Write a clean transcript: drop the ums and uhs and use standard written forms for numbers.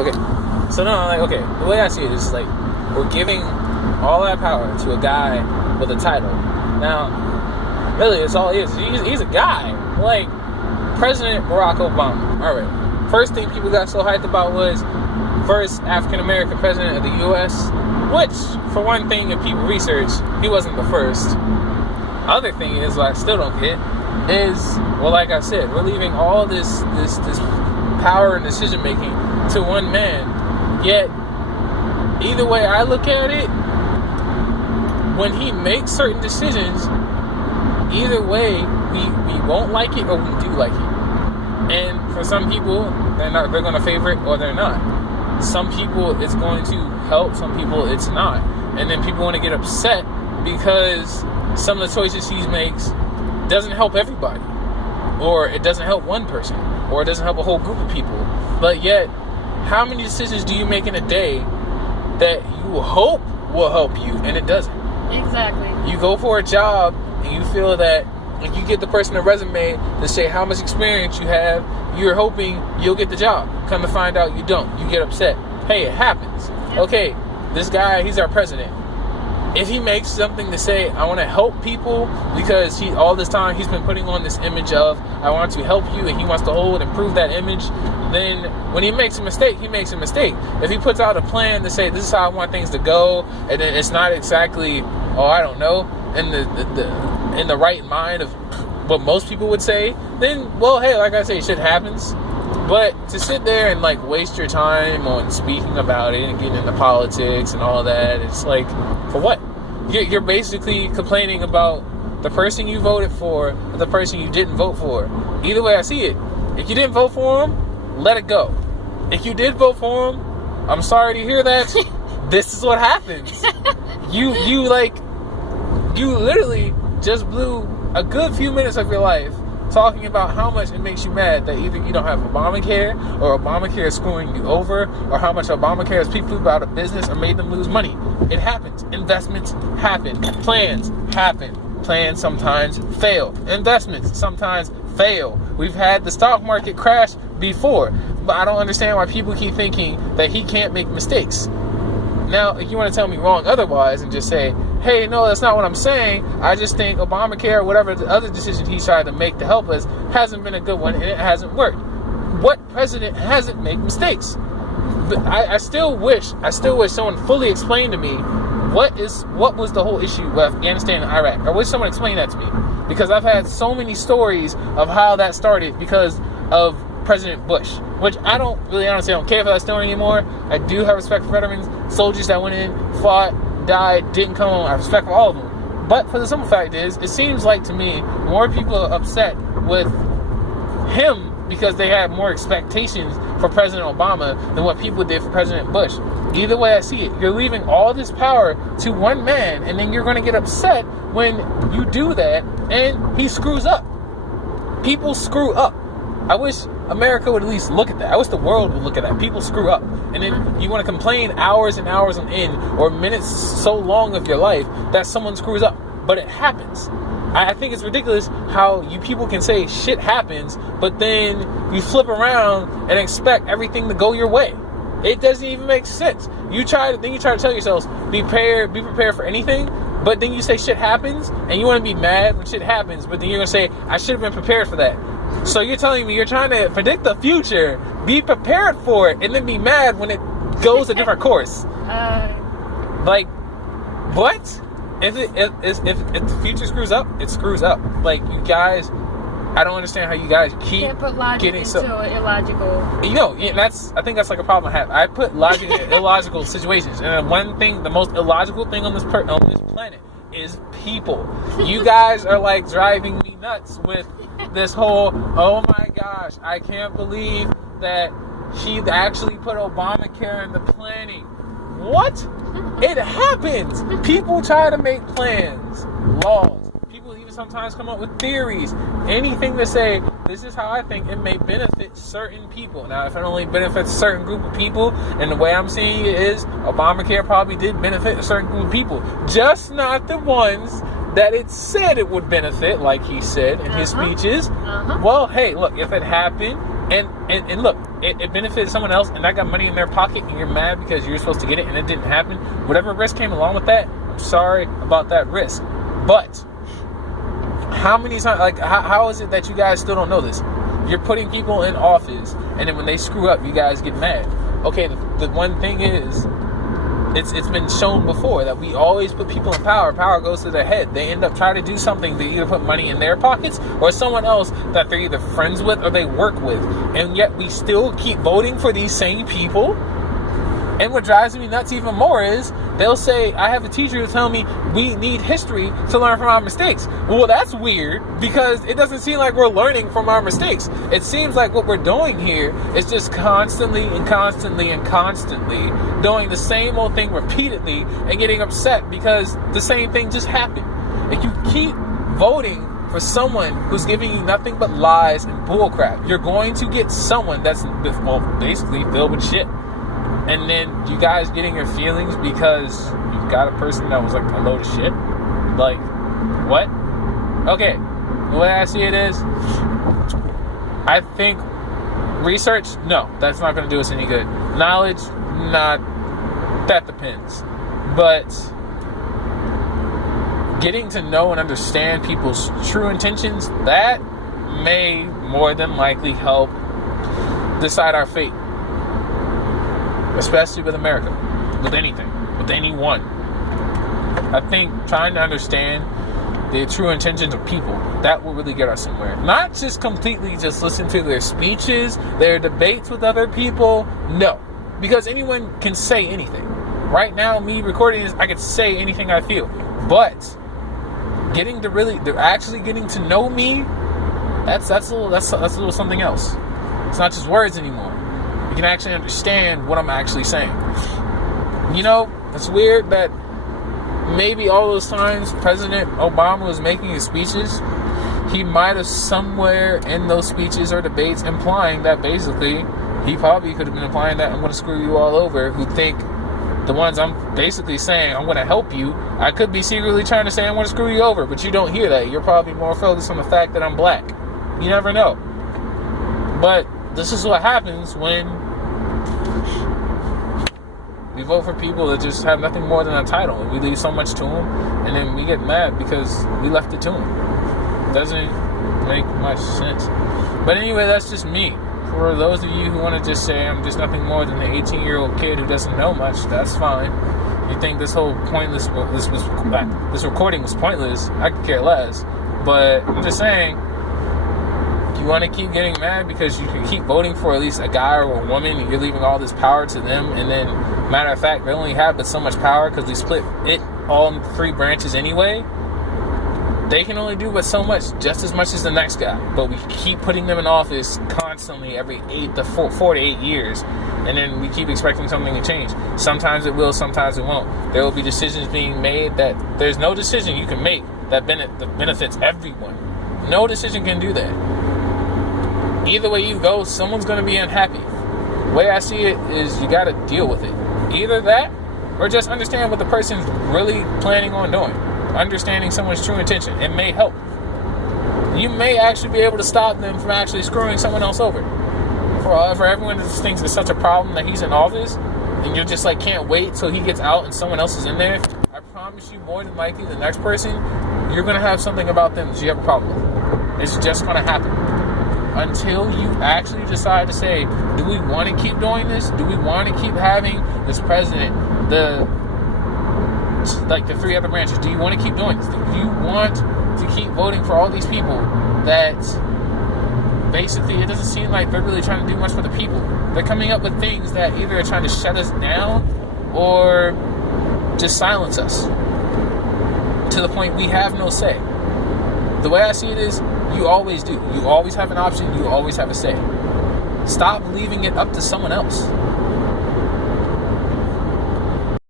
Okay. So no, I'm like, okay, the way I see it is like we're giving all that power to a guy with a title. Now, really, it's all he is. He's a guy. Like President Barack Obama. All right. First thing people got so hyped about was first African American president of the U.S. Which, for one thing, if people research, he wasn't the first. Other thing is, what I still don't get is, well, like I said, we're leaving all this power and decision making to one man. Yet, either way I look at it, when he makes certain decisions, either way we won't like it or we do like it. And for some people, they're going to favor it or they're not. Some people it's going to help, some people it's not. And then people want to get upset because some of the choices he makes doesn't help everybody, or it doesn't help one person, or it doesn't help a whole group of people. But yet, how many decisions do you make in a day that you hope will help you and it doesn't? Exactly. You go for a job and you feel that if you get the person a resume to say how much experience you have, you're hoping you'll get the job. Come to find out you don't. You get upset. Hey, it happens. Yep. Okay, this guy, he's our president. If he makes something to say, I want to help people, because all this time he's been putting on this image of, I want to help you, and he wants to hold and prove that image, then when he makes a mistake, he makes a mistake. If he puts out a plan to say, this is how I want things to go, and then it's not exactly, I don't know, in the right mind of what most people would say, then, well, hey, like I say, shit happens. But to sit there and like waste your time on speaking about it and getting into politics and all that, it's like, for what? You're basically complaining about the person you voted for or the person you didn't vote for. Either way I see it. If you didn't vote for him, let it go. If you did vote for him, I'm sorry to hear that. This is what happens. You literally just blew a good few minutes of your life talking about how much it makes you mad that either you don't have Obamacare, or Obamacare is screwing you over, or how much Obamacare has people out of business or made them lose money. It happens. Investments happen. Plans happen. Plans sometimes fail. Investments sometimes fail. We've had the stock market crash before, but I don't understand why people keep thinking that he can't make mistakes. Now, if you want to tell me wrong otherwise and just say, hey, no, that's not what I'm saying, I just think Obamacare, or whatever the other decision he tried to make to help us, hasn't been a good one and it hasn't worked. What president hasn't made mistakes? But I still wish someone fully explained to me what was the whole issue with Afghanistan and Iraq. I wish someone explained that to me, because I've had so many stories of how that started because of President Bush, which I don't really honestly don't care for that story anymore. I do have respect for veterans, soldiers that went in, fought, died, didn't come home. I have respect for all of them. But for the simple fact is, it seems like to me more people are upset with him because they had more expectations for President Obama than what people did for President Bush. Either way I see it, you're leaving all this power to one man, and then you're going to get upset when you do that and he screws up. People screw up. I wish America would at least look at that. I wish the world would look at that. People screw up. And then you want to complain hours and hours on end, or minutes so long of your life that someone screws up. But it happens. I think it's ridiculous how you people can say shit happens, but then you flip around and expect everything to go your way. It doesn't even make sense. You try to tell yourselves, be prepared for anything, but then you say shit happens, and you want to be mad when shit happens, but then you're going to say, I should have been prepared for that. So you're telling me you're trying to predict the future, be prepared for it, and then be mad when it goes a different course. Like, what? If the future screws up, it screws up. Like, you guys, I don't understand how you guys keep can't put logic getting into so illogical. I think that's like a problem I have. I put logic in illogical situations, and the most illogical thing on this planet is people. You guys are like driving me nuts with this whole, oh my gosh, I can't believe that she actually put Obamacare in the planning. What? It happens. People try to make plans, laws. People even sometimes come up with theories. Anything to say, this is how I think it may benefit certain people. Now, if it only benefits a certain group of people, and the way I'm seeing it is, Obamacare probably did benefit a certain group of people. Just not the ones that it said it would benefit, like he said in his speeches. Well, hey, look, if it happened, and look, it benefited someone else and that got money in their pocket and you're mad because you're supposed to get it and it didn't happen, whatever risk came along with that, I'm sorry about that risk. But how many times, like, how is it that you guys still don't know this? You're putting people in office, and then when they screw up, you guys get mad. Okay, the one thing is, it's been shown before that we always put people in power. Power goes to their head. They end up trying to do something to either put money in their pockets or someone else that they're either friends with or they work with. And yet we still keep voting for these same people. And what drives me nuts even more is they'll say, I have a teacher who's telling me we need history to learn from our mistakes. Well, that's weird because it doesn't seem like we're learning from our mistakes. It seems like what we're doing here is just constantly and constantly and constantly doing the same old thing repeatedly and getting upset because the same thing just happened. If you keep voting for someone who's giving you nothing but lies and bullcrap, you're going to get someone that's, well, basically filled with shit. And then you guys getting your feelings because you've got a person that was like a load of shit? Like, what? Okay, the way I see it is, I think research, no, that's not going to do us any good. Knowledge, not, that depends. But getting to know and understand people's true intentions, that may more than likely help decide our fate. Especially with America, with anything, with anyone. I think trying to understand the true intentions of people, that will really get us somewhere. Not just completely just listen to their speeches, their debates with other people. No, because anyone can say anything. Right now, me recording this, I can say anything I feel. But they're actually getting to know me. That's a little something else. It's not just words anymore. You can actually understand what I'm actually saying. You know, it's weird that maybe all those times President Obama was making his speeches, he might have somewhere in those speeches or debates implying that basically, he probably could have been implying that I'm going to screw you all over, who think the ones I'm basically saying I'm going to help you, I could be secretly trying to say I'm going to screw you over, but you don't hear that. You're probably more focused on the fact that I'm black. You never know. But this is what happens when we vote for people that just have nothing more than a title, and we leave so much to them, and then we get mad because we left it to them. Doesn't make much sense. But anyway, that's just me. For those of you who want to just say I'm just nothing more than an 18-year-old kid who doesn't know much, that's fine. You think this whole pointless, this recording was pointless, I could care less. But I'm just saying, you want to keep getting mad because you can keep voting for at least a guy or a woman and you're leaving all this power to them, and then matter of fact they only have but so much power because we split it all in 3 branches anyway. They can only do but so much, just as much as the next guy, but we keep putting them in office constantly every 4 to 8 years, and then we keep expecting something to change. Sometimes it will, sometimes it won't. There will be decisions being made that there's no decision you can make that benefits everyone. No decision can do that. Either way you go, someone's going to be unhappy. The way I see it is you got to deal with it. Either that, or just understand what the person's really planning on doing. Understanding someone's true intention. It may help. You may actually be able to stop them from actually screwing someone else over. For everyone that thinks it's such a problem that he's in office, and you're just like can't wait till he gets out and someone else is in there, I promise you more than likely the next person, you're going to have something about them that you have a problem with. It's just going to happen. Until you actually decide to say, do we want to keep doing this? Do we want to keep having this president, the 3 other branches? Do you want to keep doing this? Do you want to keep voting for all these people that basically it doesn't seem like they're really trying to do much for the people? They're coming up with things that either are trying to shut us down or just silence us to the point we have no say. The way I see it is, you always do. You always have an option. You always have a say. Stop leaving it up to someone else.